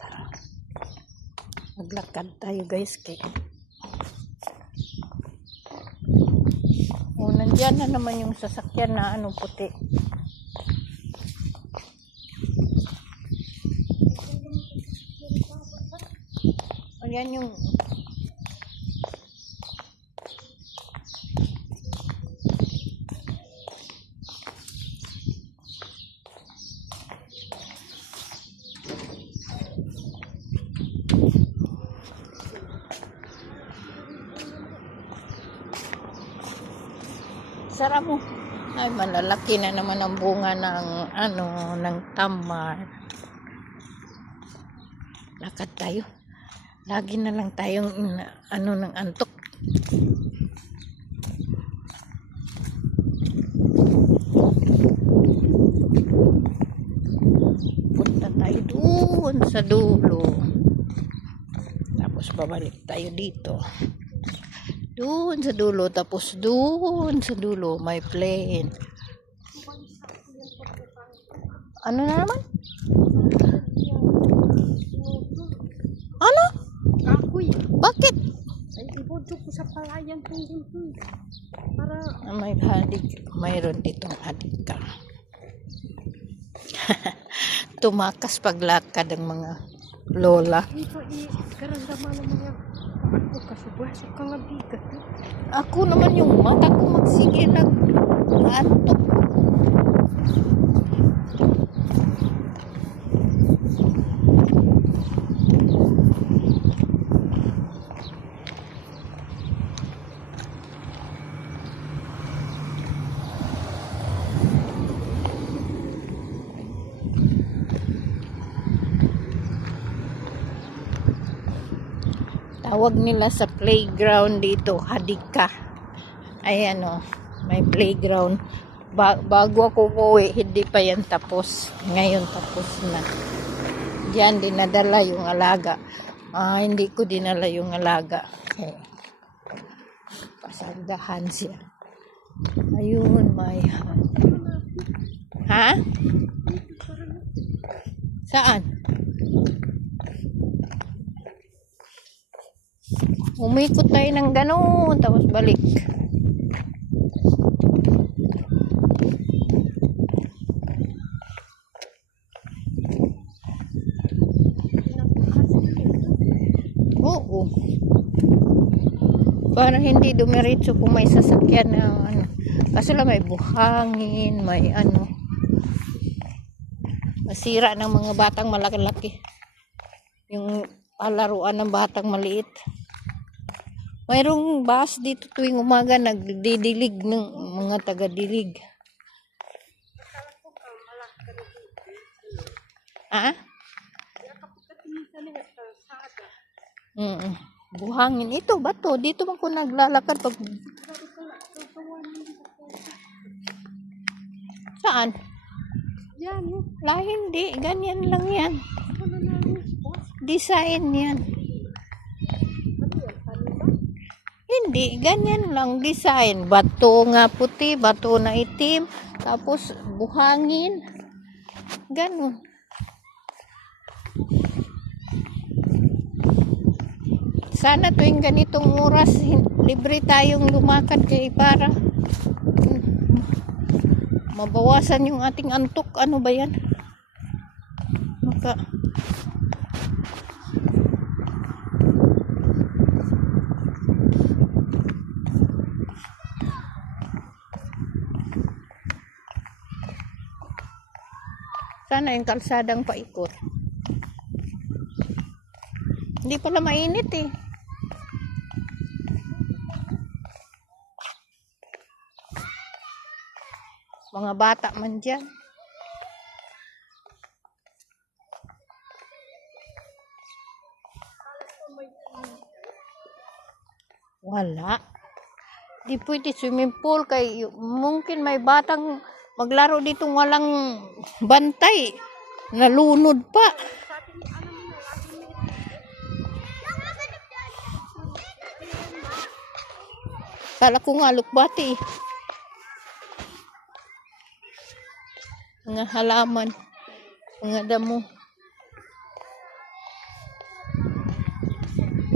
Tara. Maglakad tayo guys kay. Oh, nandiyan na naman yung sasakyan na ano puti. Ayan yung sarap mo. Ay, malalaki na naman ang bunga ng ano, ng tamar. Lakad tayo. Lagi na lang tayong ano ng antok. Punta tayo doon sa dulo. Tapos babalik tayo dito. Doon sa dulo, tapos doon sa dulo may plane. Ano na naman? Ano? Kahoy. Bakit? Ay, ibodyo ko sa palayan tungkol ko. Para May hadik. Mayroon ditong hadik ka. Tumakas paglakad ang mga lola. dito i-karamdaman ng mga ako kasubasok ka nga bigat. Ako naman yung mata ko magsige nag-antok. Tawag nila sa playground dito, Hadika. Ayan o, may playground. Bago ako umuwi, hindi pa yan tapos. Ngayon tapos na. Diyan dinadala yung alaga. Hindi ko dinala yung alaga. Okay. Pasandahan siya. Ayun, may... Ha? Saan? Umikot tayo ng gano'n, tapos balik. Oo. Para hindi dumiretso kung may sasakyan na ano. Kasi lang may buhangin, may ano. Masira ng mga batang malaki-laki. Yung palaruan ng batang maliit. Mayroong bus dito tuwing umaga nagdidilig ng mga taga-dilig. Ah? Buhangin. Ito, bato. Dito man ko naglalakad pag... Saan? Yan, yun. Hindi. Ganyan lang yan. Design yan. Hindi, ganyan lang design. Bato nga puti, bato na itim, tapos buhangin. Ganun. Sana tuwing ganitong oras, libre tayong lumakad kay para mabawasan yung ating antok. Ano ba yan? Sana yung kalsadang paikot. Hindi pala mainit eh. Mga bata man dyan. Wala. Di pwede swimming pool kay mungkin may batang maglaro dito walang bantay. Nalunod pa. Kala ko nga lukbati. Mga halaman. Mga damo.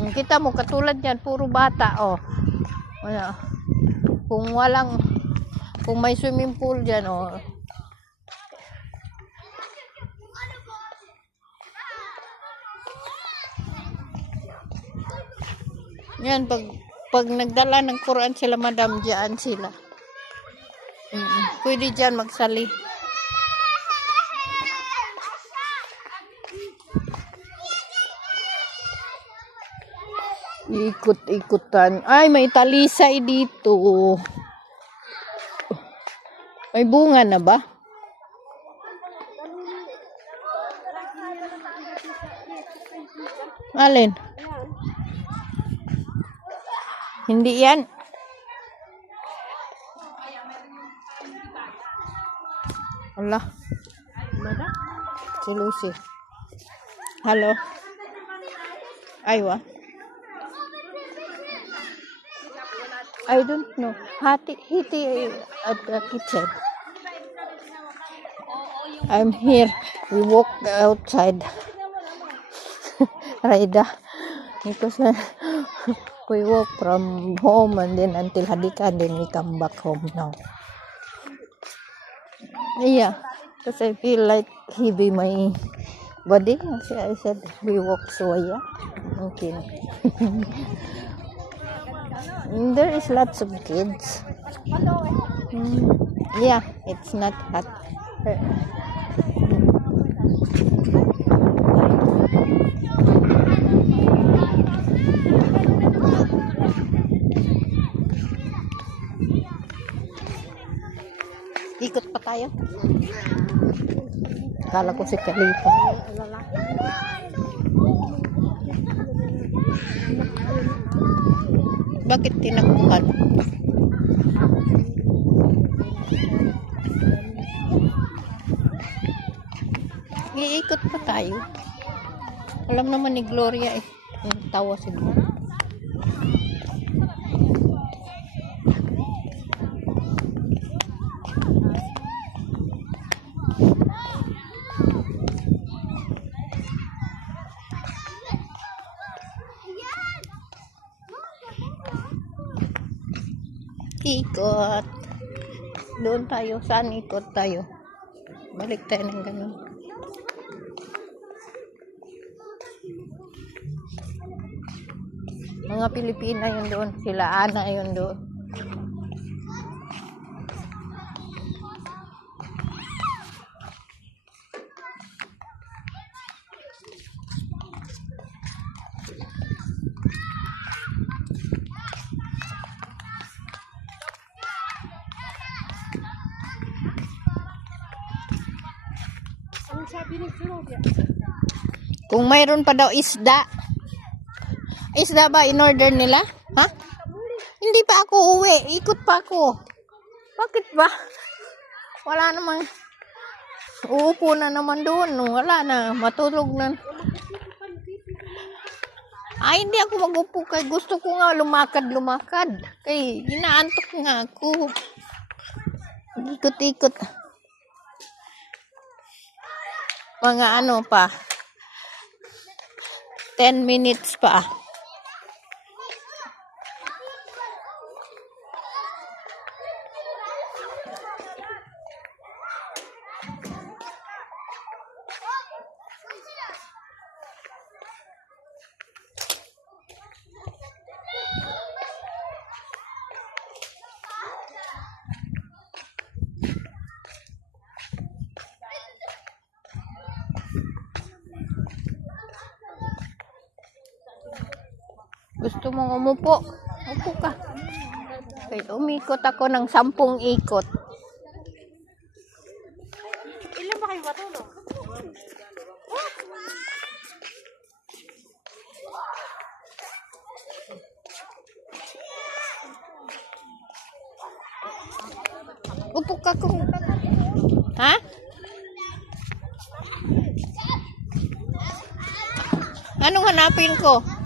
Kita mo, katulad yan, puro bata, oh. Wala. Kung may swimming pool dyan, oh. Yan, pag nagdala ng Quran sila, madam, dyan sila. Pwede dyan magsali. Ikot-ikutan. Ay, may talisay dito. May bunga na ba? Alin? Hindi yan. Allah. Si Lucy. Hello. Aywa. I don't know. Hiti at the kitchen. I'm here. We walk outside. Raida. Because we walk from home and then until Hadika and then we come back home now. Yeah. Because I feel like heavy my body. I said we walk so yeah. Okay. There is lots of kids. Yeah, it's not hot. Ikot pa tayo. Kala ko si Khalifa. Bakit tinakbuhan? Iikot pa tayo. Alam naman ni Gloria eh. Tawa si Gloria. Ikot. Doon tayo. Saan ikot tayo? Balik tayo ng ganun. Mga Pilipina yun doon. Sila Ana yun doon. Kung mayroon pa daw isda. Isda ba in-order nila? Ha? Hindi pa ako uwi. Ikot pa ako. Bakit ba? Wala namang uupo na naman doon. Wala na. Matulog na. Ay, hindi ako mag-upo kay gusto ko nga lumakad. Kay inaantok nga ako. Ikot-ikot. Mga ano pa. 10 minutes pa. Gusto mong umupo? Upo ka. Okay, umikot ako ng 10 ikot. Ilan ba kayo matulog? Upo ka kung... Ha? Anong hanapin ko?